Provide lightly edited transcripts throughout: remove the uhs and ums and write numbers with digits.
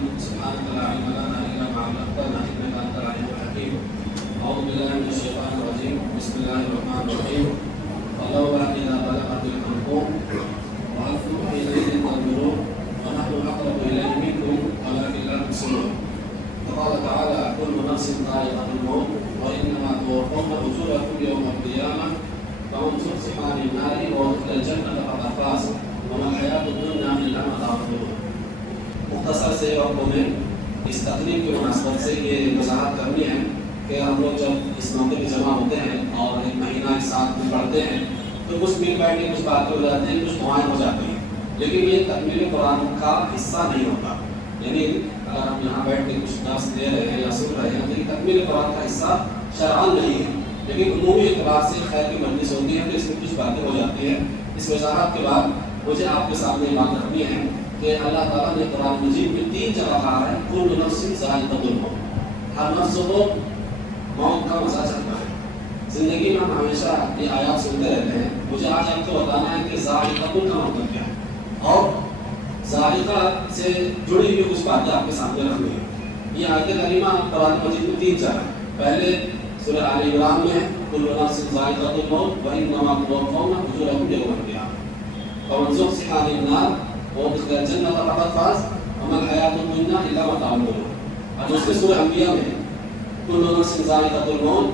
سبحانك لا علم لنا إلا ما علمتنا إنك أنت العليم الحكيم. أعوذ بالله من الشيطان الرجيم. بسم الله الرحمن الرحيم. فلولا إذا بلغت الحلقوم وأنتم حينئذ تنظرون ونحن أقرب إليه منكم ولكن لا تبصرون. وقال تعالى: كل نفس ذائقة الموت وإنما توفون أجوركم يوم القيامة فمن زحزح عن النار وادخل الجنة فقد فاز وما الحياة الدنيا إلا متاع الغرور. مختصر سے وقتوں میں اس تقریب کی مناسبت سے یہ وضاحت کرنی ہے کہ ہم لوگ جب اس موقع پہ جمع ہوتے ہیں اور ایک مہینہ ایک ساتھ میں پڑھتے ہیں تو کچھ مل بیٹھ کے کچھ باتیں ہو جاتی ہیں، کچھ دعائیں ہو جاتی ہیں، لیکن یہ تکمیل قرآن کا حصہ نہیں ہوتا. یعنی اگر ہم یہاں بیٹھ کے کچھ درس دے رہے ہیں یا سن رہے ہیں تو یہ تکمیل قرآن کا حصہ شرعاً نہیں ہے، لیکن عمومی اعتبار سے خیر کی مجلس ہوتی ہے تو اس میں کچھ باتیں ہو جاتی ہیں. اس وضاحت کے بعد مجھے آپ کے سامنے یہ بات رکھنی ہے کہ اللہ تعالیٰ نے قرآن مجید میں 3 جگہ کہا ہے کل نفس ذائقۃ الموت. ہر نفس کو موت کا مزہ چکھنا ہے. زندگی میں ہم ہمیشہ یہ آیات سنتے رہتے ہیں. مجھے آج آپ کو بتانا ہے کہ ذائقۃ کا مطلب کیا ہے اور ذائقہ سے جڑی ہوئی کچھ باتیں آپ کے سامنے رکھنی ہے. یہ آیت کریمہ قرآن مجید میں 3 جگہ. پہلے سورہ آل عمران میں ہے کل نفس ذائقۃ الموت وإنما توفون أجوركم يوم القيامة فمن زحزح عن النار وادخل الجنة فقد فاز وما الحياة الدنيا إلا متاع الغرور. اور دوسرے سورہ انبیاء میں کل نفس ذائقۃ الموت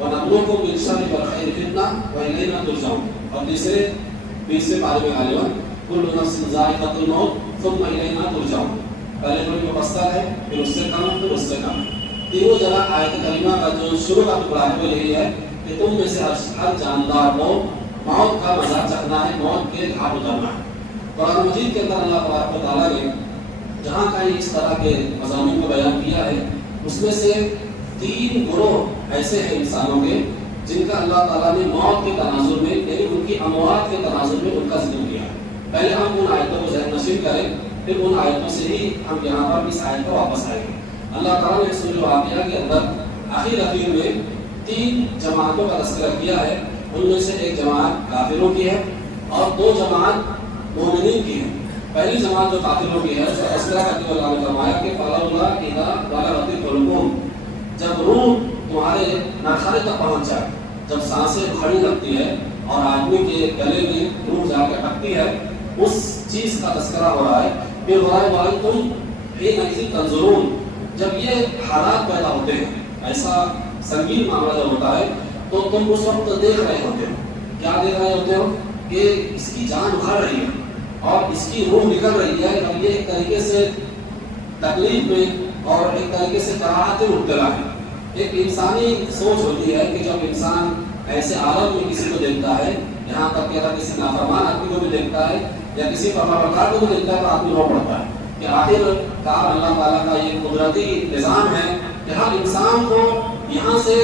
ونبلوکم بالشر والخیر فتنہ وإلینا ترجعون. اور تیسرے پارے میں غالباً کل نفس ذائقۃ الموت ثم إلینا ترجعون. پہلے تھوڑی مفصل ہے، پھر اس سے کم، پھر اس سے کم. تینوں جگہ آیت کریمہ کا جو شروع کا ٹکڑا ہے وہ یہی ہے کہ تم میں سے ہر جاندار کو موت کا مزہ چکھنا ہے، موت کے گھاٹ اترنا ہے. قرآن مجید کے اندر اللہ تبارک و تعالیٰ نے جہاں کہیں اس طرح کے مضامین کو بیان کیا ہے اس میں سے 3 گروہ ایسے ہیں انسانوں کے جن کا اللہ تعالیٰ نے موت کے تناظر میں یعنی ان کی اموات کے تناظر میں ان کا ذکر کیا ہے. پہلے ہم ان آیتوں کو ذہن نشین کریں، پھر ان آیتوں سے ہی ہم یہاں پر اس آیت پر واپس آئیں گے. اللہ تعالیٰ نے سورہ واقعہ کے اندر آخر میں 3 جماعتوں کا تذکرہ کیا ہے. ان میں سے ایک جماعت کافروں کی ہے اور 2 جماعت مومنین کی ہے. پہلی جماعت جو کافروں کی ہے اس کا تذکرہ کرتے ہوئے اللہ نے فرمایا کہ فلولا اذا بلغت الحلقوم، جب روح تمہارے ناخانے تک پہنچ جائے، جب سانسیں کھڑی لگتی ہے اور آدمی کے گلے میں روح جا کے اٹکتی ہے، اس چیز کا تذکرہ ہو رہا ہے. پھر ہو رہا ہے وَأَنْتُمْ حِينَئِذٍ تَنْظُرُونَ. جب یہ حالات پیدا ہوتے ہیں، ایسا سنگین معاملہ جب ہوتا ہے تو تم اس وقت دیکھ رہے ہوتے ہو. کیا دیکھ رہے ہوتے ہو؟ کہ اس کی جان اکھڑ رہی ہے اور اس کی روح نکل رہی ہے اور یہ ایک طریقے سے تکلیف میں اور ایک طریقے سے کراہت مبتلا ہے. ایک انسانی سوچ ہوتی ہے کہ جب انسان ایسے عالم میں کسی کو دیکھتا ہے، یہاں تک کہ اگر کسی نافرمان آدمی کو بھی دیکھتا ہے یا کسی فرمانبردار کو بھی دیکھتا ہے تو آدمی رو پڑتا ہے کہ آخر کار اللہ تعالیٰ کا یہ قدرتی نظام ہے کہ ہر انسان کو یہاں سے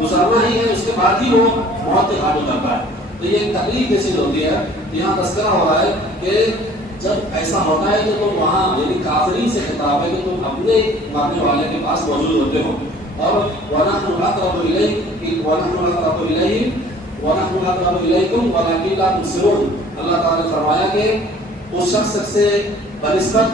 گزرنا ہی ہے، اس کے بعد ہی وہ موت کے گھاٹ اترتا ہے. تو یہ ایک تکلیف جیسی ہوتی ہے. یہاں تذکرہ ہو رہا ہے کہ جب ایسا ہوتا ہے تو تم وہاں یعنی کافرین سے خطاب ہے کہ تم اپنے مرنے والے کے پاس موجود ہوتے ہو اور وَنَحْنُ أَقْرَبُ إِلَيْكُمْ وَلَكِنْ لَا تُبْصِرُونَ. اللہ تعالیٰ نے فرمایا کہ اس شخص سے بنسبت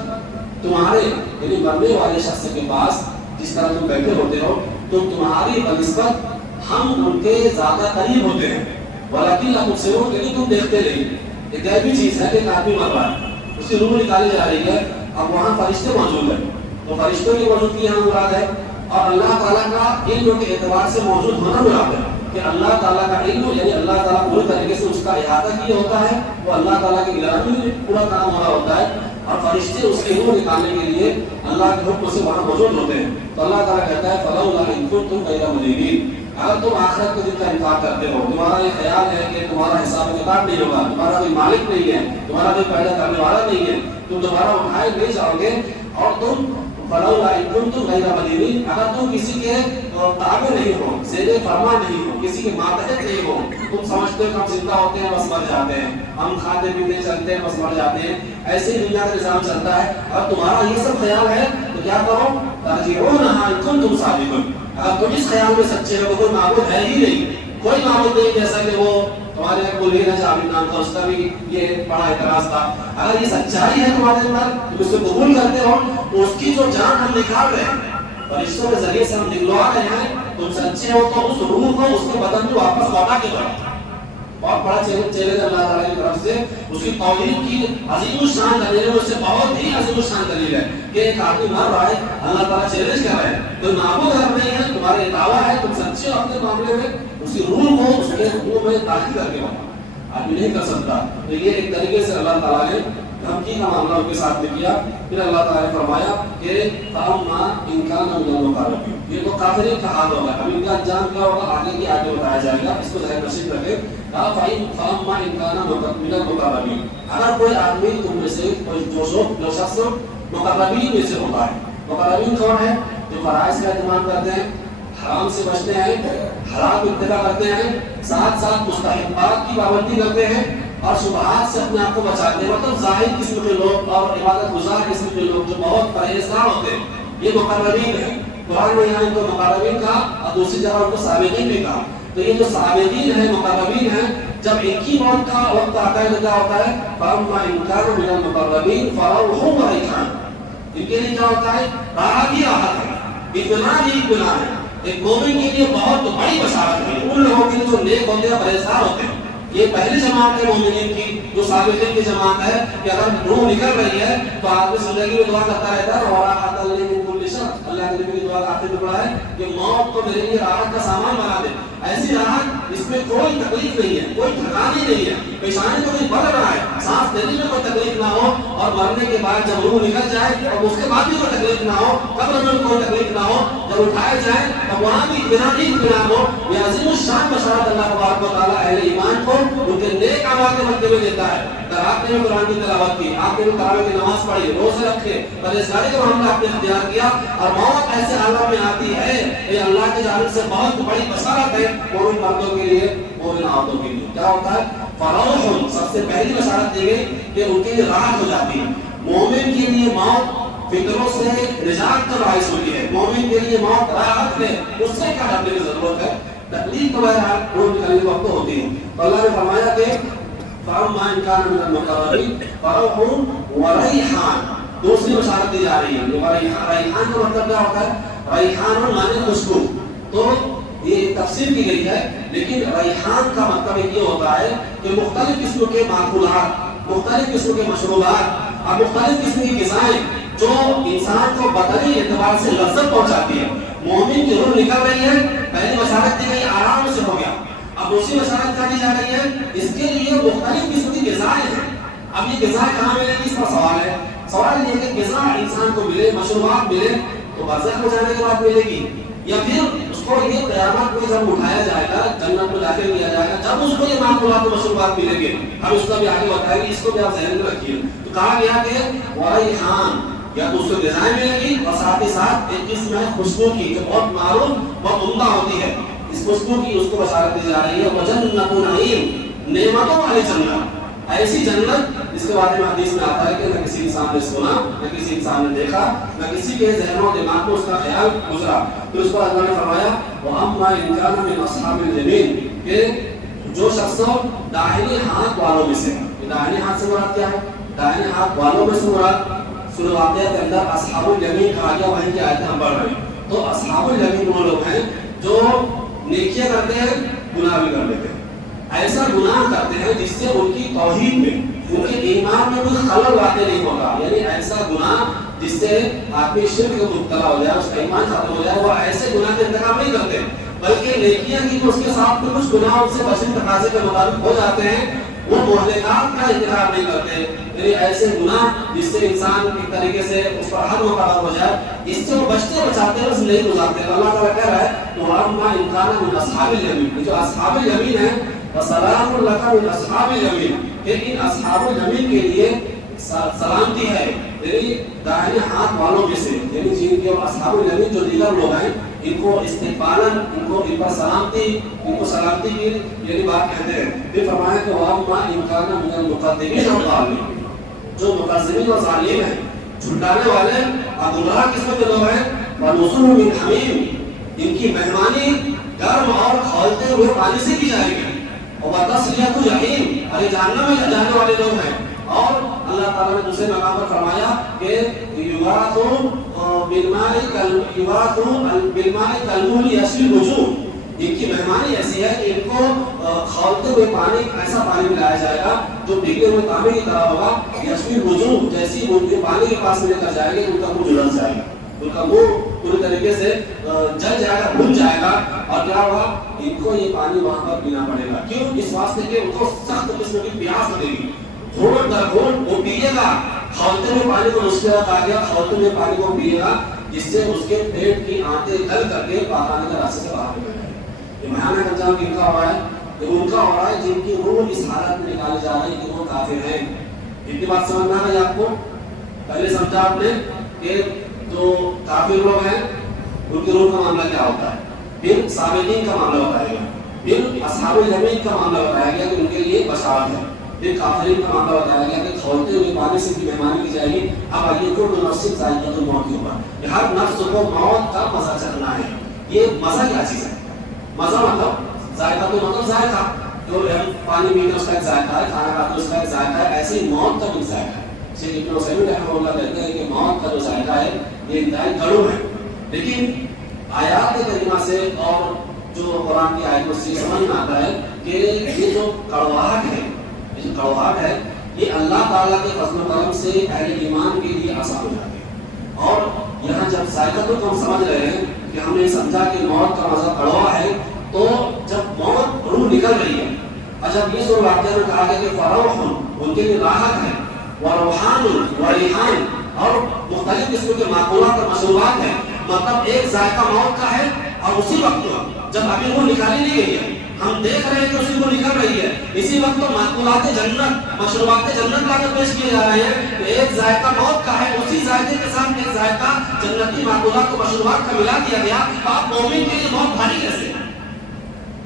تمہارے یعنی مرنے والے شخص کے پاس جس طرح تم بیٹھے ہوتے ہو تو تمہاری بنسبت ہم ان کے زیادہ قریب ہوتے ہیں. وَلَكِنْ لَا تُبْصِرُونَ، لیکن تم دیکھتے نہیں. ایک غیبی چیز ہے کہ ایک آدمی مر رہا ہے، اس کی روح نکالی جا رہی ہے. اب وہاں فرشتے موجود ہیں تو فرشتوں کی موجودگی یہاں مراد ہے اور اللہ تعالیٰ کا علم کے اعتبار سے موجود ہونا مراد ہے کہ اللہ تعالیٰ کا علم یعنی اللہ تعالیٰ پورے طریقے سے اس کا احاطہ کیا ہوتا ہے، وہ اللہ تعالیٰ کی نگرانی میں پورا کام ہو رہا ہوتا ہے اور فرشتے اس کی روح نکالنے کے لیے اللہ کے حکم سے وہاں موجود ہوتے ہیں. تو اللہ تعالیٰ کہتا ہے فلولا ان کنتم غیر مدینین، اگر تم آخرت کے دن کا انکار کرتے ہو، تمہارا یہ خیال ہے کہ تمہارا حساب و کتاب نہیں ہوگا، تمہارا کوئی مالک نہیں ہے، تمہارا کوئی پیدا کرنے والا نہیں ہے، تم دوبارہ اٹھائے نہیں جاؤ گے اور تم فلولا ان کنتم غیر مدینین، اگر تم کسی کے تابع نہیں ہو، زیر فرما نہیں ہو، کسی کے ماتحت نہیں ہو، تم سمجھتے ہو کہ ہم زندہ ہوتے ہیں بس مر جاتے ہیں، ہم کھاتے پیتے چلتے ہیں بس مر جاتے ہیں، ایسے ہی دنیا کا نظام چلتا ہے. اور تمہارا یہ سب خیال ہے تو کیا کرو؟ ترجعونہا ان کنتم صادقین. اگر تم اس خیال میں سچے ہو کوئی معبود ہے ہی نہیں، کوئی معبود نہیں جیسا کہ وہ تمہارے ایک ملحد ہے عابد نام تھا، اس کا بھی یہ بڑا اعتراض تھا. اگر یہ سچائی ہے تمہارے اندر، تم اس کو قبول کرتے ہو تو اس کی جو جان ہم نکال رہے ہیں فرشتوں کے ذریعے سے ہم نکلوا رہے ہیں، تم سچے ہو تو اس روح کو اس کے بدن میں واپس لوٹا کے دو. بہت بڑا چیلنج اللہ تعالیٰ کی طرف سے. اس کی توحید کی عظیم الشان دلیل ہے، اس سے بہت ہی عظیم الشان دلیل ہے کہ ایک آدمی مر رہا ہے، اللہ تعالیٰ چیلنج کر رہے ہیں، کوئی معبود گھر نہیں ہے، تمہارے دعویٰ ہے، تم سچے ہو اپنے معاملے میں، اسی روح کو اس کے روح میں داخل کر کے آدمی نہیں کر سکتا. تو یہ ایک طریقے سے اللہ تعالیٰ نے دھمکی کا معاملہ ان کے ساتھ میں کیا. پھر اللہ تعالیٰ نے فرمایا کہ فَأَمَّا إِنْ كَانَ مِنَ الْمُقَرَّبِينَ. یہ تو کافرین کا حال ہوگا. اب ان کا انجام کیا ہوگا آگے کی آگے بتایا جائے گا، اس کو ذہن نشین رکھے. فَأَمَّا إِنْ كَانَ مِنَ الْمُقَرَّبِينَ. اگر کوئی آدمی تم میں سے جو شخص مقربین میں سے ہوتا ہے. مقربین کون ہے؟ جو فرائض کا اہتمام کرتے ہیں، حرام سے بچتے ہیں، حلال کو اتباع کرتے ہیں، ساتھ ساتھ مستحبات کی پابندی کرتے ہیں اور شبہات سے اپنے آپ کو بچاتے ہیں. مطلب ظاہر قسم کے لوگ اور عبادت گزار قسم کے لوگ جو بہت پرہیزگار ہوتے ہیں، یہ مقربین ہیں. قرآن میں یہاں ان کو مقربین کہا اور دوسری جگہ ان کو سابقین بھی کہا. تو یہ جو سابقین ہیں، مقربین ہیں، جب ان کی موت کا وقت آتا ہے تو کیا ہوتا ہے؟ فَأَمَّا إِنْ كَانَ مِنَ الْمُقَرَّبِينَ فَرَوْحٌ وَرَيْحَانٌ. ان کے لیے کیا ہوتا ہے؟ راحت ہی راحت ہے، اطمینان ہی اطمینان ہے. ایک مومن کے لیے بہت بڑی بشارت ہے ان لوگوں کے لیے جو نیک ہوتے ہیں، پرہیزگار ہوتے ہیں. یہ پہلی جماعت ہے مومنین کی، جو سابقین کی جماعت ہے کہ اگر روح نکل رہی ہے تو آدمی زندگی میں دعا کرتا رہتا ہے وَرَاحَةً لِّمِن كُلِّ شَرٍّ. اللہ کے نبی کی دعا کا آخر ٹکڑا ہے کہ موت کو میرے لیے راحت کا سامان بنا دے. ایسی راحت اس میں کوئی تکلیف نہیں ہے، کوئی تھکانی نہیں ہے، پیشانی کو کوئی بڑھ رہا ہے، سانس لینے میں کوئی تکلیف نہ ہو، اور مرنے کے بعد جب روح نکل جائے اور اس کے بعد بھی کوئی تکلیف نہ ہو، قبر میں کوئی تکلیف نہ ہو، جب اٹھائے جائیں تب وہاں بھی اطمینان ہی اطمینان ہو. یہ عظیم الشان بشارت اللہ تبارک و تعالیٰ اہل ایمان کو ان کے نیک اعمال کے مرتبے میں دیتا ہے. اگر آپ نے قرآن کی تلاوت کی، آپ نے تراویح کی نماز پڑھی، روزے رکھے، پرہیزگاری کا معاملہ آپ نے اختیار کیا اور موت ایسے حالات میں آتی ہے، یہ اللہ کی جانب سے بہت بڑی بشارت ہے مومن مردوں کے لیے، مومن عورتوں کے لیے. کیا ہوتا ہے؟ فروح. سب سے پہلی بشارت دی گئی کہ ان کے لیے راحت ہو جاتی ہے. مومن کے لیے موت فکروں سے نجات کا باعث ہوتی ہے. مومن کے لیے موت راحت ہے، اس سے کیا ڈرنے کی ضرورت ہے؟ تکلیف تو بہرحال روح نکلنے کے وقت ہوتی ہے. تو اللہ نے فرمایا کہ فَأَمَّا إِنْ كَانَ مِنَ الْمُقَرَّبِينَ فَرَوْحٌ وَرَيْحَانٌ. دوسری بشارت دی جا رہی ہے. ریحان کا مطلب کیا ہوتا ہے؟ ریحان معنی خوشبو. تو یہ تفسیر کی گئی ہے، لیکن ریحان کا مطلب ایک یہ ہوتا ہے کہ مختلف قسم کے ماکولات، مختلف قسم کے مشروبات اور مختلف قسم کی غذائیں جو انسان کو بدنی اعتبار سے لذت پہنچاتی ہے. مومن کی روح نکل رہی ہے، پہلی بشارت دی گئی آرام سے ہو گیا. اب دوسری بشارت کیا دی جا رہی ہے؟ اس کے لیے مختلف قسم کی غذائیں ہیں. اب یہ غذائیں کہاں ملے گی؟ اس کا سوال ہے. سوال یہ کہ غذا انسان کو ملے، مشروبات ملے تو برزخ میں جانے کے بعد ملے گی، یا پھر اس کو یہ قیامت میں جب اٹھایا جائے گا، جنت میں داخل کیا جائے گا، جب اس کو یہ معقولات و مشروبات ملیں گے. ہم اس کا بھی آگے بتائیں گے، اس کو بھی آپ ذہن میں رکھیے. تو کہا گیا کہ وریحان، یا تو اس کو غذائیں ملے گی اور ساتھ ہی ساتھ ایک قسم ہے خوشبو کی جو بہت معروف بہت عمدہ ہوتی ہے. اس خوشبو کی اس کو بشارت دی جا رہی ہے وجنت نعیم، نعمتوں والی جنت. ایسی جنت جس کے بارے میں حدیث میں آتا ہے کہ نہ کسی انسان نے سنا، نہ کسی انسان نے دیکھا، نہ کسی کے ذہن و دماغ کو اس کا خیال گزرا. پھر اس کو اللہ نے فرمایا وَأَمَّا إِنْ كَانَ مِنْ أَصْحَابِ الْيَمِينِ، کہ جو شخص داہنے ہاتھ والوں میں سے. داہنے ہاتھ سے مراد کیا ہے؟ داہنے ہاتھ والوں میں سے مراد سورہ واقعہ کے اندر اصحاب الیمین کہا گیا، وہیں کی آیتیں ہم پڑھ رہے ہیں. تو اصحاب الیمین وہ لوگ ہیں جو نیکیاں کرتے ہیں، گناہ بھی کر لیتے ہیں. ایسا گناہ کرتے ہیں جس سے ان کی توحید میں، ان کے ایمان میں کوئی خلل واقع نہیں ہوگا. یعنی ایسا گناہ جس سے آدمی شرک میں مبتلا ہو جائے، اس کا ایمان ختم ہو جائے، وہ ایسے گناہ کا انتخاب نہیں کرتے، بلکہ نیکیاں کی تو اس کے ساتھ کچھ گناہ ان سے بچنے تقاضے کے مطابق ہو جاتے ہیں، وہ مہلکات کا انتخاب نہیں کرتے. یعنی ایسے گناہ جس سے انسان ایک طریقے سے اس پر حد مقرر ہو جائے، اس سے وہ بچتے بچاتے ہیں، بس نہیں گزارتے. اللہ تعالیٰ کہہ رہا ہے وَأَمَّا إِنْ كَانَ مِنْ أَصْحَابِ الْيَمِينِ، جو اصحاب الیمین ہیں، وَسَلَامٌ لَكَ مِنْ أَصْحَابِ الْيَمِينِ، کہ ان اصحاب الیمین کے لیے سلامتی ہے. یعنی داہنے ہاتھ والوں میں سے، یعنی جن کے اصحاب الیمین جو دیگر لوگ ہیں، ان کو استقبالاً، ان پر سلامتی، ان کو سلامتی کی یعنی بات کہتے ہیں. پھر فرمایا کہ وَأَمَّا إِنْ كَانَ مِنَ الْمُقَدِّمِينَ وَالظَّالِمِينَ، جو مقذبین اور ظالم ہیں، جھٹلانے والے اور گمراہ قسم کے لوگ ہیں. وَنُزُلٌ مِّنْ حَمِيمٍ، ان کی مہمانی گرم اور کھولتے ہوئے پانی سے کی جائے گی. اور وتصلیۃ جحیم، اور یہ جہنم میں جانے والے لوگ ہیں. اور اللہ تعالیٰ نے دوسرے مقام پر فرمایا کہ بالماء کالمہل یشوی الوجوہ، ان کی مہمانی ایسی ہے کہ ان کو کھولتے ہوئے پانی، ایسا پانی پلایا جائے گا جو بھیگے ہوئے تانبے کی طرح ہوگا. یشوی الوجوہ، جیسی وہ پانی کے پاس لے کر جائیں گے ان کا منہ جھلس جائے گا، ان کا منہ پوری طریقے سے جل جائے گا، بھن جائے گا. اور کیا ہوگا؟ ان کو یہ پانی وہاں پر پینا پڑے گا. کیوں؟ اس واسطے کہ ان کو سخت قسم کی پیاس لگے گی، گھونٹ در گھونٹ وہ پیے گا. کھولتے ہوئے پانی کو نسخہ کہا گیا، کھولتے ہوئے پانی کو پیے گا، جس سے اس کے پیٹ کی آنتیں گل کر کے پاخانے کے راستے سے باہر نکل جائے. یہ بھیانک انجام کن کا ہو رہا ہے؟ یہ ان کا ہو رہا ہے جن کی روح اس حالت میں نکالی جا رہی ہے کہ وہ کافر ہیں. ان کی بات سمجھنا ہے آپ کو. پہلے سمجھا آپ نے کہ جو کافر لوگ ہیں ان کی روح کا معاملہ کیا ہوتا ہے، پھر سابقین کا معاملہ بتایا گیا، پھر اصحاب الیمین کا معاملہ بتایا گیا کہ ان کے لیے بشارت ہے، پھر کافرین کا معاملہ بتایا گیا کہ کھولتے ہوئے پانی سے کی مہمانی کی جائے گی. اب آئیے کل نفس ذائقۃ الموت کے اوپر، کہ ہر نفس کو موت کا مزہ چکھنا ہے. یہ مزہ کیا چیز ہے؟ مزہ مطلب ذائقہ، تو مطلب ذائقہ، جو پانی پینے اس کا ایک ذائقہ ہے، کھانا کھاتے اس کا ایک ذائقہ ہے، ایسے ہی موت کا بھی ذائقہ ہے. شیخ ابن عثیمین رحمہ اللہ کہتے ہیں کہ موت کا جو ذائقہ ہے یہ انتہائی کڑوا ہے. لیکن آیات کریمہ سے اور جو قرآن کی آیتوں سے سمجھ میں آتا ہے کہ یہ جو کڑواہٹ ہے، یہ جو کڑواہٹ ہے، یہ اللہ تعالیٰ کے فضل و کرم سے اہل ایمان کے لیے آسان ہو جاتی ہے. اور یہاں جب ذائقہ کو ہم سمجھ رہے ہیں کہ ہم نے سمجھا کہ موت کا مزہ کڑوا ہے، تو جب موت روح نکل رہی ہے، اور جب یہ سورہ واقعہ میں کہا گیا کہ فروح ان کے لیے راحت ہے، وروحان وریحان، اور مختلف قسم کے معقولات اور مشروبات ہیں. مطلب ایک ذائقہ موت کا ہے، اور اسی وقت جب ابھی وہ نکالی نہیں گئی ہے، ہم دیکھ رہے ہیں کہ اسی کو نکل رہی ہے، اسی وقت تو معقولات جنت، مشروبات جنت لا کر پیش کیے جا رہے ہیں. تو ایک ذائقہ موت کا ہے، اسی ذائقے کے ساتھ ایک ذائقہ جنتی معقولات و مشروبات کا ملا دیا گیا. تو آپ مومن کے لیے موت بھاری کیسے؟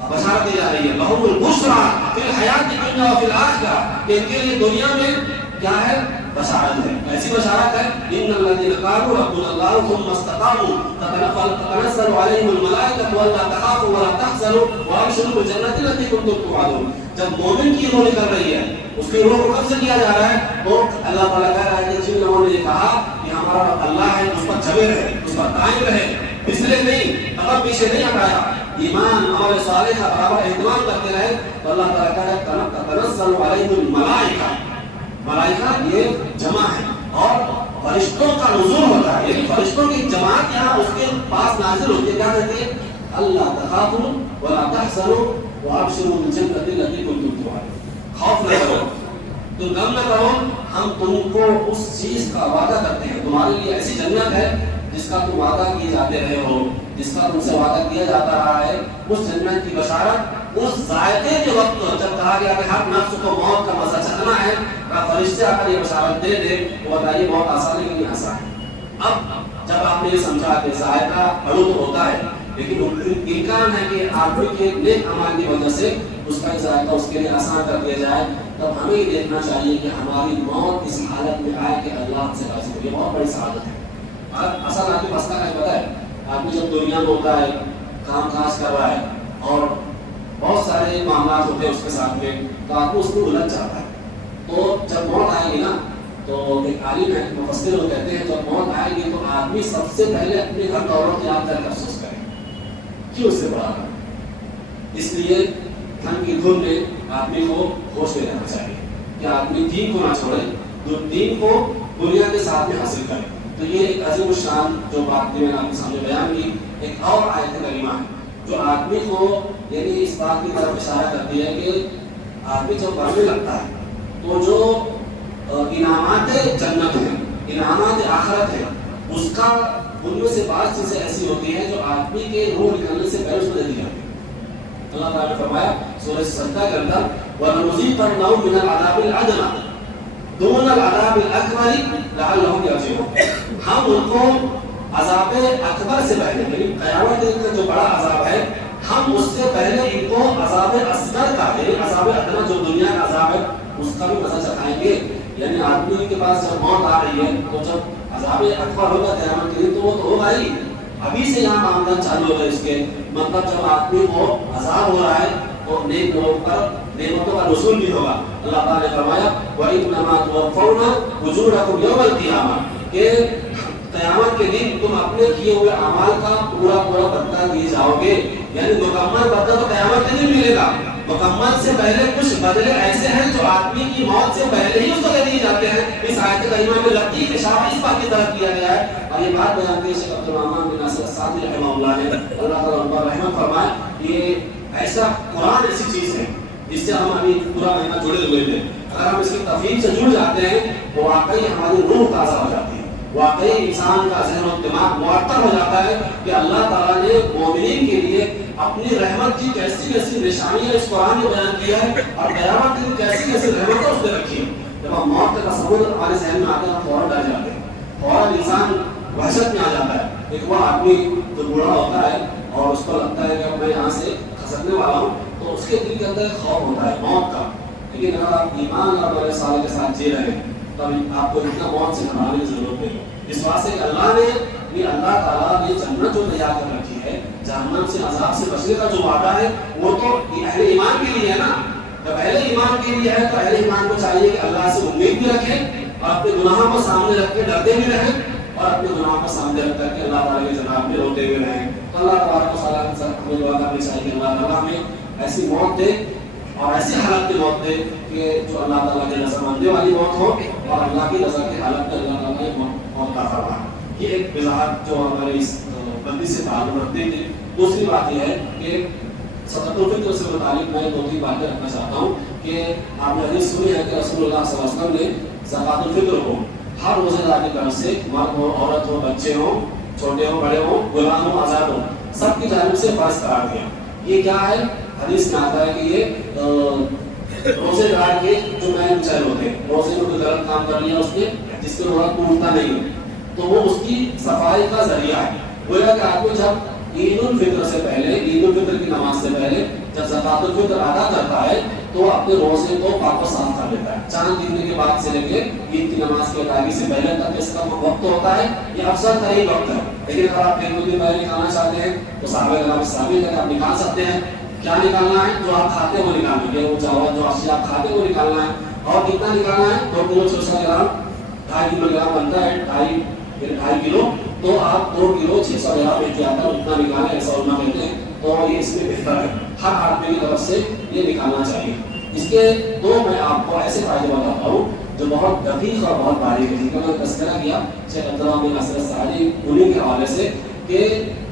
بشارت دی جا رہی ہے، لہم البشریٰ فی الحیاۃ الدنیا وفی الآخرہ، کہ ان کے لیے دنیا میں کیا ہے؟ بشارت ہے. ایسی بشارت ہے، ان الذین قالوا ربنا اللہ ثم استقاموا تتنزل علیہم الملائکۃ الا تخافوا ولا تحزنوا وابشروا بالجنۃ التي کنتم توعدون. جب مومن کی روح نکل رہی ہے، اس کی روح کو کب سے کیا جا رہا ہے؟ تو اللہ تعالیٰ کہہ رہا ہے کہ جن لوگوں نے یہ کہا کہ ہمارا اللہ ہے، اس پر جمے رہے، اس پر قائم رہے، پچھلے نہیں، قدم پیچھے نہیں ہٹایا، ایمان عمل صالح کا برابر اہتمام کرتے رہے، تو اللہ تعالیٰ کہہ رہا ہے تتنزل علیہم الملائکہ. ملائکہ یہ جمع ہے، اور فرشتوں کا نزول ہوتا ہے، یعنی فرشتوں کی جماعت یہاں اس کے پاس نازل ہوتی ہے. کیا کہتے ہیں؟ اللہ تخافوا ولا تحزنوا وابشروا بالجنۃ التي کنتم توعدون. خوف نہ کرو، تم غم نہ کرو، ہم تم کو اس چیز کا وعدہ کرتے ہیں، تمہارے لیے ایسی جنت ہے جس کا تم وعدہ کیے جاتے رہے ہو، جس کا تم سے وعدہ کیا جاتا رہا ہے. اس جنت کی بشارت اس ذائقے کے وقت جب کہا گیا کہ ہر نفس کو موت کا مزہ چکھنا ہے، فرشتے آ کر یہ بشارت دے دے، وہ بتائیے بہت آسان ہے کہ نہیں آسان ہے. اب جب آپ نے یہ سمجھا کہ ذائقہ بڑو تو ہوتا ہے، لیکن امکان ہے کہ آدمی کے نیک اعمال کی وجہ سے اس کا ذائقہ اس کے لیے آسان کر دیا جائے. تب ہمیں یہ دیکھنا چاہیے کہ ہماری موت اس حالت میں آئے کہ اللہ سے راضی ہو. یہ بہت بڑی سعادت ہے. اصل آدمی مسئلہ کا پتہ ہے، آدمی جب دنیا میں ہوتا ہے، کام کاج کر رہا ہے، اور بہت سارے معاملات ہوتے ہیں اس کے ساتھ میں، تو آدمی اس کو الجھ جاتا ہے. تو جب موت آئے گی نا، تو ایک عالم ہے، مفسر لوگ کہتے ہیں جب موت آئے گی تو آدمی سب سے پہلے اپنے گھر کا عورت یاد کر کے افسوس کرے، کیوں اس سے بڑا کر. اس لیے دھن کی دھن میں آدمی کو ہوش میں رہنا چاہیے کہ آدمی دین کو نہ چھوڑے، جو دین کو دنیا کے ساتھ میں حاصل کرے. تو یہ ایک عظیم الشان جو بات میں نے آپ کے سامنے بیان کی، ایک اور آیت کریمہ ہے جو آدمی کو یعنی اس بات کی طرف اشارہ کرتی ہے کہ آدمی جب مرنے لگتا ہے تو جو انعامات جنت ہیں، انعامات آخرت ہیں، اس کا ان میں سے بعض چیزیں ایسی ہوتی ہیں جو آدمی کے روح نکلنے سے پہلے اس کو دے دی جاتی ہیں. اللہ تعالیٰ نے فرمایا سورہ سجدہ کے اندر وَلَنُذِيقَنَّهُم مِّنَ الْعَذَابِ الْأَدْنَىٰ دُونَ الْعَذَابِ الْأَكْبَرِ لَعَلَّهُمْ يَرْجِعُونَ. ہم ان کو عذاب اکبر سے پہلے، یعنی قیامت کے دن کا جو بڑا عذاب ہے، ہم اس سے پہلے ان کو عذاب اصغر کا، یعنی عذاب ادنا جو دنیا کا عذاب ہے، اس کا بھی مزہ چکھائیں گے. یعنی آدمی کے پاس جب موت آ رہی ہے تو جب عذاب اکبر ہوگا قیامت کے دن تو وہ تو ہوگا ہی. ابھی سے یہاں معاملہ چالو ہوگا اس کے، مطلب جب آدمی کو عذاب ہو رہا ہے تو نیک لوگوں پر نعمتوں کا نزول بھی ہوگا. اللہ تعالیٰ نے فرمایا وَإِنَّمَا تُوَفَّوْنَ أُجُورَكُمْ يَوْمَ الْقِيَامَةِ کہ قیامت کے دن تم اپنے کیے ہوئے اعمال کا پورا بدلہ دیے جاؤ گے. یعنی مکمل بدلہ تو قیامت کے دن ملے گا. مکمل سے پہلے کچھ بدلے ایسے ہیں جو آدمی کی موت سے پہلے ہی اس کو دے دیے جاتے ہیں. اس آیت کریمہ میں لطیف اشارہ اس بات کی طرف کیا گیا ہے. اور یہ بات بیان کی شیخ عبدالرحمن بن ناصر السعدی رحمہ اللہ نے, اللہ تعالیٰ ان پر رحمت فرمائے. یہ ایسا قرآن ایسی چیز ہے جس سے ہم ابھی پورا مہینہ جڑے ہوئے تھے. اگر ہم اس کی تفہیم سے جڑ جاتے ہیں تو واقعی ہماری روح تازہ ہو جاتی ہے. واقعی انسان کا ذہن و دماغ معطر ہو جاتا ہے کہ اللہ تعالیٰ نے مومنین کے لیے اپنی رحمت کی کیسی کیسی نشانیاں اس قرآن میں بیان کی ہے اور قیامت کی کیسی کیسی رحمتیں اس نے رکھی ہے. جب ہم موت کا تصور ہمارے ذہن میں آتے ہیں ہم فوراً ڈر جاتے ہیں, فوراً انسان وحشت میں آ جاتا ہے. ایک وہ آدمی جو بوڑھا ہوتا ہے اور اس کو لگتا ہے کہ میں یہاں سے کھسکنے والا ہوں تو اس کے دل کے اندر خوف ہوتا ہے موت کا. لیکن اگر آپ ایمان اور بڑے سال کے ساتھ جی رہے ہیں تب آپ کو اتنا موت سے گھبرانے کی ضرورت نہیں. اس واسطے کہ اللہ تعالیٰ نے جنت جو تیار کر رکھی ہے, جہنم سے عذاب سے بچنے کا جو وعدہ ہے وہ تو اہل ایمان کے لیے ہے نا. جب اہل ایمان کے لیے ہے تو اہل ایمان کو چاہیے کہ اللہ سے امید بھی رکھے اور اپنے گناہوں کو سامنے رکھ کے ڈرتے بھی رہیں اور اپنے گناہوں کو سامنے رکھ کر کے اللہ تعالیٰ کے جناب میں روتے ہوئے رہیں. تو اللہ تبارک و تعالیٰ سے ہمیں دعا کرنی چاہیے کہ اللہ تعالیٰ ہمیں ایسی موت دے اور ایسی حالت کی موت دے کہ جو اللہ تعالیٰ کے رضامندی والی موت ہو اور اللہ کی رضا کی حالت میں اللہ تعالیٰ نے موت کا فرمائے. یہ ایک وضاحت جو ہمارے اس بندی سے تعلق رکھتی تھی. دوسری بات یہ ہے کہ صدقۃ الفطر سے متعلق میں 2-3 باتیں رکھنا چاہتا ہوں کہ آپ نے حدیث سنی ہے کہ رسول اللہ صلی اللہ علیہ وسلم نے زکوٰۃ الفطر کو ہر روزے دار کی طرف سے مرد ہو عورت ہو بچے ہوں چھوٹے ہوں بڑے ہوں غلام ہوں آزاد ہوں سب کی جانب سے فرض قرار دیا. یہ کیا ہے؟ حدیث میں آتا ہے کہ یہ روزے دار کے جو مین چل ہوتے ہیں, روزے میں کوئی غلط کام کر لیا اس نے جس کے روزہ پورتا نہیں تو وہ اس کی صفائی کا ذریعہ ہے. گویا کہ آدمی جب عید الفطر سے پہلے, عید الفطر کی نماز سے پہلے جب زکوٰۃ الفطر ادا کرتا ہے تو اپنے روزے کو پاک و صاف کر لیتا ہے. چاند دکھنے کے بعد سے لے کے عید کی نماز کی ادائیگی سے پہلے تک اس کا وقت ہوتا ہے, یہ افضل ترین وقت ہے. لیکن اگر آپ 1-2 دن پہلے نکالنا چاہتے ہیں تو صحابہ کرام ثابت ہے کہ آپ نکال سکتے ہیں. کیا نکالنا ہے؟ جو آپ کھاتے ہیں وہ نکالنا ہے. وہ چاول جو اشیاء آپ کھاتے ہیں وہ نکالنا ہے. اور کتنا نکالنا ہے؟ 2 کلو 600 گرام, 2.5 کلو گرام بنتا ہے, 2.5 کلو تو آپ 2 کلو 600 گرام احتیاط اتنا نکالیں, ایسا علماء کہتے ہیں. تو یہ اس میں بہتر ہے, ہر آدمی کی طرف سے یہ نکالنا چاہیے. اس کے 2 میں آپ کو ایسے فائدے بتاتا ہوں جو بہت دقیق اور بہت باریک ہے, جن کا میں تذکرہ کیا شیخ عبدالرحمن بن ناصر السعدی انہیں کے حوالے سے کہ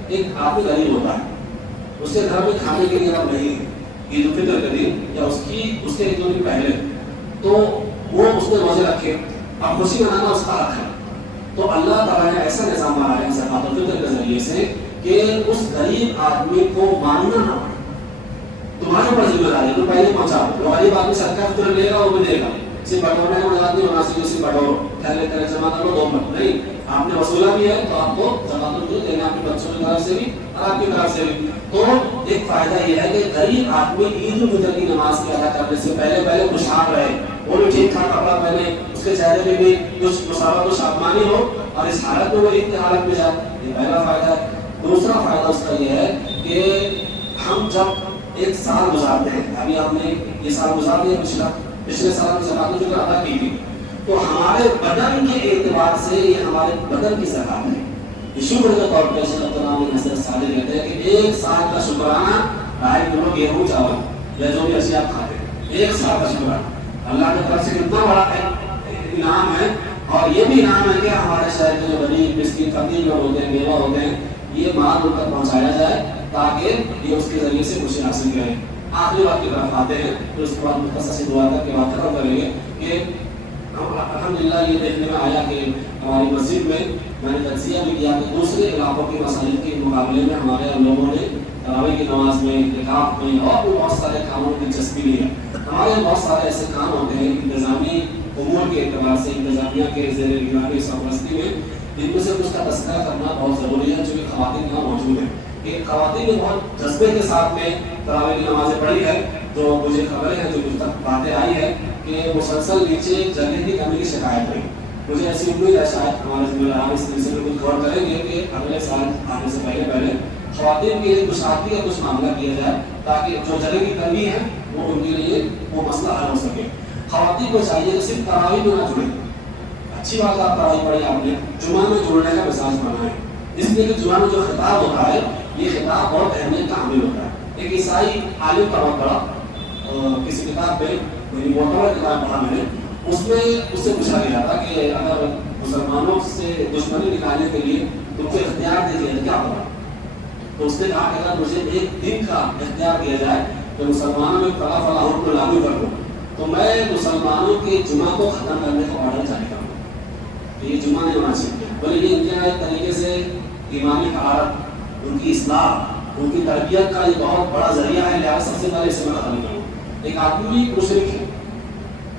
ایک آدمی غریب ہوتا ہے, اس کے گھر میں کھانے کے لیے اب نہیں عید الفطر کے دن یا اس کے 1-2 دن پہلے تو وہ اس نے روزے رکھے, اب خوشی منانا اس کا حق ہے. تو اللہ تعالیٰ نے ایسا نظام بنایا ہے زکوٰۃ الفطر کے ذریعے سے کہ اس غریب آدمی کو ماننا نہ پڑے. تمہارے اوپر ذمہ داری ہے, تو پہلے پہنچا دو. غریب آدمی صدقہ فطر لے گا وہ بھی دے گا, صرف بٹورنے کا آدمی مناسب صرف بٹورو پہلے جمع کر لو 2 منٹ نہیں, آپ نے وصولہ بھی ہے تو آپ کو زکوٰۃ الفطر دینا اپنے بچوں کی طرف سے بھی اور آپ کی طرف سے بھی. تو ایک فائدہ یہ ہے کہ غریب آدمی عید الفطر کی نماز کی ادا کرنے سے پہلے خوشحال رہے, وہ بھی ٹھیک ٹھاک کپڑا پہنے, اس کے چہرے میں بھی کچھ مساوات و شادمانی ہو اور اس حالت میں وہ عید کی حالت میں جائے. یہ پہلا فائدہ ہے. دوسرا فائدہ اس کا یہ ہے کہ ہم جب ایک سال گزارتے ہیں, ابھی ہم نے یہ سال گزار دیا, پچھلے سال کی زکوٰۃ الفطر ادا کی تھی, تو ہمارے بدن کے اعتبار سے یہ ہمارے بدن کی زکوٰۃ ہے. یہ شکر کے طور پہ شیخ عبدالرحمن بن ناصر السعدی کہتے ہیں کہ 1 سال کا شکرانہ 2.5 کلو گیہوں چاول یا جو بھی اشیاء آپ کھاتے ہیں, 1 سال کا شکرانہ اللہ کی طرف سے کتنا بڑا انعام ہے. اور یہ بھی انعام ہے کہ ہمارے شہر کے جو غریب مسکین فقیر لوگ ہوتے ہیں, بیوہ ہوتے ہیں, یہ مال ان تک پہنچایا جائے تاکہ یہ اس کے ذریعے سے خوشی حاصل کریں. آخری بات کی طرف آتے ہیں, پھر اس کے بعد مختصر دعا کر کے بات ختم کریں گے کہ الحمدللہ یہ دیکھنے میں آیا کہ ہماری مسجد میں نے تجزیہ بھی کیا کہ دوسرے علاقوں کی مساجد کے مقابلے میں ہمارے لوگوں نے تراویح کی نماز میں, اعتکاف میں اور بھی بہت سارے کاموں میں دلچسپی لی ہے. ہمارے بہت سارے ایسے کام ہوتے ہیں انتظامی امور کے اعتبار سے, انتظامیہ کے زیر نگرانی سرپرستی میں, جن میں سے کچھ کا تذکرہ کرنا بہت ضروری ہے چونکہ خواتین یہاں موجود ہیں. کہ خواتین نے بہت جذبے کے ساتھ میں تراویح کی نمازیں پڑھی ہے. جو مجھے خبریں ہیں, جو کچھ تک باتیں آئی ہے کہ مسلسل نیچے جگہ کی کمی کی شکایت ہوئی. مجھے ایسی امید ہے شاید ہمارے ذمہ دار اس سلسلے میں کچھ غور کریں گے کہ اگلے سال آنے سے پہلے خواتین کے لیے کشادگی کا کچھ معاملہ کیا جائے تاکہ جو جگہ کی کمی ہے وہ ان کے لیے وہ مسئلہ حل ہو سکے. خواتین کو چاہیے کہ صرف تراویح میں نہ جڑے. اچھی بات آپ تراویح پڑھی آپ نے, جمعہ میں جڑنے کا مزاج بنائیں, اس لیے کہ جمعہ میں جو خطاب ہوتا ہے یہ خطاب بہت اہمیت کا حامل ہوتا ہے. ایک عیسائی عالم کا بہت بڑا کسی کتاب پہ معتبر کتاب پڑھا میں نے, اس میں اس سے پوچھا گیا تھا کہ اگر مسلمانوں سے دشمنی نکالنے کے لیے تم کو اختیار دے دیا کیا ہوگا. تو اس نے کہا کہ اگر مجھے ایک دن کا اختیار دیا جائے کہ مسلمانوں میں فلاں فلاں حکم لاگو کر دوں تو میں مسلمانوں کے جمعہ کو ختم کرنے کا آرڈر جاری کروں. تو یہ جمعہ نہیں ہونا چاہیے, بلکہ یہ ان کے ایک طریقے سے ایمانی حرارت, ان کی اصلاح, ان کی تربیت کا یہ بہت بڑا ذریعہ ہے. لہٰذا سب سے پہلے اسے میں ختم کروں. ایک آدمی مشرک ہے,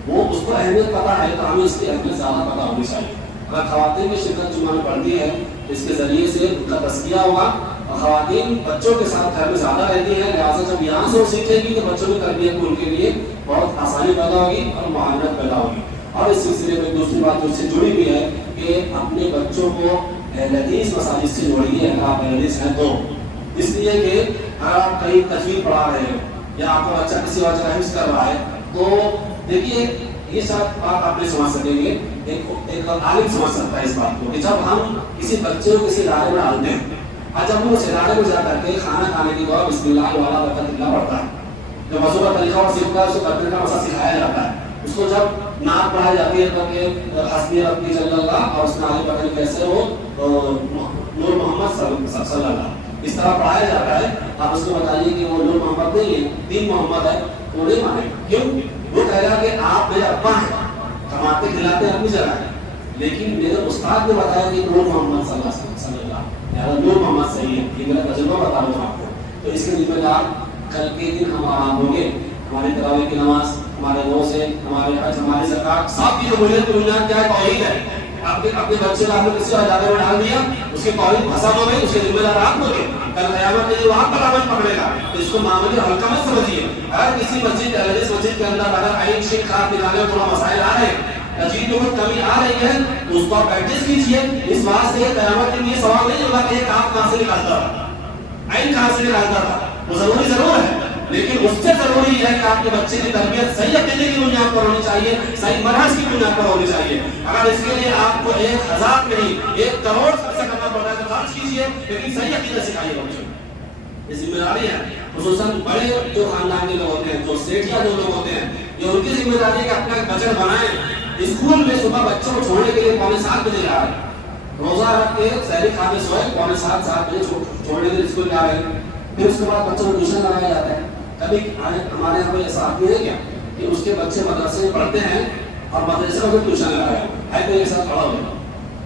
وہ اس کو اہمیت پتہ ہے تو ہمیں اس کی اہمیت زیادہ پتہ ہونی چاہیے. اگر خواتین کی شرکت جمعہ میں پڑھتی ہے تو اس کے ذریعے سے ان کا تزکیہ ہوگا, اور خواتین بچوں کے ساتھ گھر میں زیادہ رہتی ہیں, لہٰذا جب یہاں سے وہ سیکھے گی تو بچوں کی تربیت میں ان کے لیے بہت آسانی پیدا ہوگی اور معاونت پیدا ہوگی. اور اس سلسلے میں دوسری بات جو اس سے جڑی ہوئی ہے کہ اپنے بچوں کو اہل حدیث مساجد سے جوڑیے اگر آپ اہل حدیث ہیں تو. اس لیے کہ اگر آپ کہیں تجوید پڑھا رہے ہیں یا آپ کا بچہ کسی وجہ کا حفظ کر رہا ہے تو دیکھیے یہ سب بات آپ نہیں سمجھ سکیں گے, ایک عالم سمجھ سکتا ہے اس بات کو کہ جب ہم کسی بچے کو کسی ادارے میں ڈالتے ہیں اور جب وہ اس ادارے میں جا کر کے کھانا کھانے کی دعا بسم اللہ والا برکت اللہ پڑھتا ہے, جب وضو کا طریقہ اور سیکھتا ہے اس کو کرنے کا مسئلہ سکھایا جاتا ہے, اس کو جب نعت پڑھائی جاتی ہے کہ حسبی ربی جل اللہ اور اس میں آگے پڑھنے کیسے ہو نور محمد صلی اللہ اس طرح پڑھایا جاتا ہے, آپ اس کو بتائیے کہ وہ نور محمد نہیں ہے, دین محمد ہے, وہ نہیں مانے. کیوں؟ وہ کہہ رہا کہ آپ میرے ابا ہیں, کماتے کھلاتے اپنی جگہ ہے, لیکن میرے استاد نے بتایا کہ نور محمد صلی اللہ یعنی نور محمد صحیح ہے, یہ میرا تجربہ بتا رہا ہوں آپ کو. تو اس کے ذمہ دار کل کے دن ہم آرام ہوں گے. ہماری تراویح کی نماز, ہمارے روزے, ہمارے حج, ہماری زکات, سب کی جو بنیاد کیا ہے توحید ہے. اپنے بچے کو آپ نے کسی ادارے میں ڈال دیا, اس کی توحید پھنسا ہو گئی, اس کے ذمہ دار آپ ہوں گے. کل قیامت کے لیے وہاں پر عمل پکڑے گا. تو اس کو معاملے ہلکا مت سمجھیے. اگر کسی مسجد اہل مسجد کے اندر اگر عین شرک خاص نکالنے تھوڑا مسائل آ رہے ہیں, تجوید میں کچھ کمی آ رہی ہے تو اس کو آپ پریکٹس کیجیے. اس بات سے قیامت کے لیے سوال نہیں ہوگا کہ یہ کام کہاں سے نکالتا تھا, عین کہاں سے نکالتا تھا. وہ ضرور ہے, لیکن اس سے ضروری ہے کہ آپ کے بچے کی تربیت صحیح عقیدے کی بنیاد پر ہونی چاہیے, صحیح منہج کی بنیاد پر ہونی چاہیے. اگر اس کے لیے آپ کو 1000 نہیں 1 کروڑ خرچ کرنا پڑ رہا ہے تو خرچ کیجیے, لیکن صحیح عقیدہ سکھائیے بچوں کو. یہ ذمہ داری ہے, خصوصاً بڑے جو خاندان کے لوگ ہوتے ہیں, جو سیٹھیا جو لوگ ہوتے ہیں, یہ ان کی ذمہ داری ہے کہ اپنا بجٹ بنائیں. اسکول میں صبح بچوں کو چھوڑنے کے لیے 6:45 بجے جا رہے ہیں, روزہ رکھ کے سحری کھا کے سوئے 6:45 بجے چھوڑنے کے لیے اسکول جا رہے ہیں. پھر اس کے بعد بچوں کو ٹیوشن لگایا جاتا ہے. کبھی ہمارے یہاں کوئی ایسا آدمی ہے کیا کہ اس کے بچے مدرسے میں پڑھتے ہیں اور مدرسے میں ٹیوشن لگایا ہے کوئی ایسا کھڑا ہو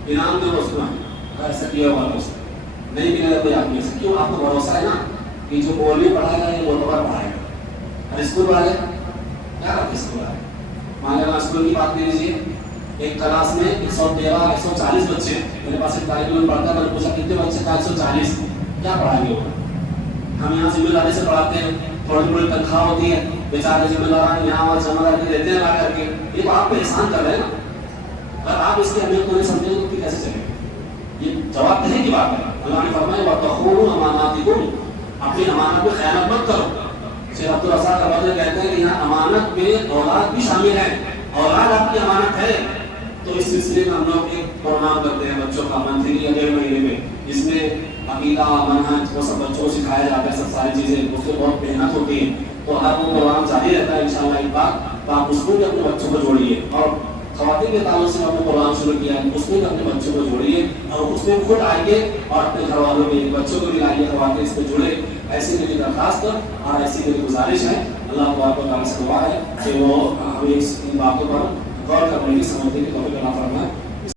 انعام دے اس میں ایسا کیا ہوا نہیں ملے گا کوئی آدمی سے. کیوں؟ آپ کو بھروسہ ہے نا کہ جو مولوی پڑھائے گا یہ معتبر پڑھائے گا. اور اسکول والے کیا کرتے اسکول والے, مان لینا اسکول کی بات کر لیجیے, ایک کلاس میں 113 140 بچے ہیں. میرے پاس ایک طالب علم پڑھتا ہے, میں نے پوچھا کتنے بچے تھا, 140. کیا پڑھائیں گے وہ؟ ہم یہاں ذمہ داری سے پڑھاتے ہیں, تھوڑی تھوڑی تنخواہ ہوتی ہے, بیچارے ذمہ داران یہاں وہاں جمع کر کے دیتے ہیں لا کر کے. یہ تو آپ پہ احسان کر رہے ہیں نا. اگر آپ اس کی اہمیت کو نہیں سمجھیں تو پھر کیسے چلے گا؟ یہ جواب دینے کی بات ہے. اللہ نے فرمایا وَتَخُونُوا أَمَانَاتِكُمْ, اپنی امانت میں خیانت مت کرو. شیخ عبدالرزاق البدری کہتے ہیں کہ یہاں امانت میں اولاد بھی شامل ہے, اولاد آپ کی امانت ہے. تو اس سلسلے میں ہم لوگ ایک پروگرام کرتے ہیں بچوں کا منتھلی یا 1.5 مہینے میں, جس میں عقیدہ منہج وہ سب بچوں کو سکھایا جاتا ہے, سب ساری چیزیں, اس میں بہت محنت ہوتی ہے. تو ہر وہ پروگرام جاری رہتا ہے انشاءاللہ. ایک بات آپ اس میں بھی اپنے بچوں کو جوڑیے, اور خواتین کے تعلق سے اپنے پروگرام شروع کیا ہے, اس میں بھی اپنے بچوں کو جوڑیے, اور اس میں خود آئیے اور اپنے گھر والوں میں بچوں کو بھی لائیے, خواتین اس میں جڑے. ایسی میری درخواست اور ایسی میری گزارش ہے. اللہ تبارک و تعالیٰ سے دعا ہے کہ وہ ہمیں اس باتوں پر غور کرنے کی سمجھنے کی توفیق عطا فرمائے.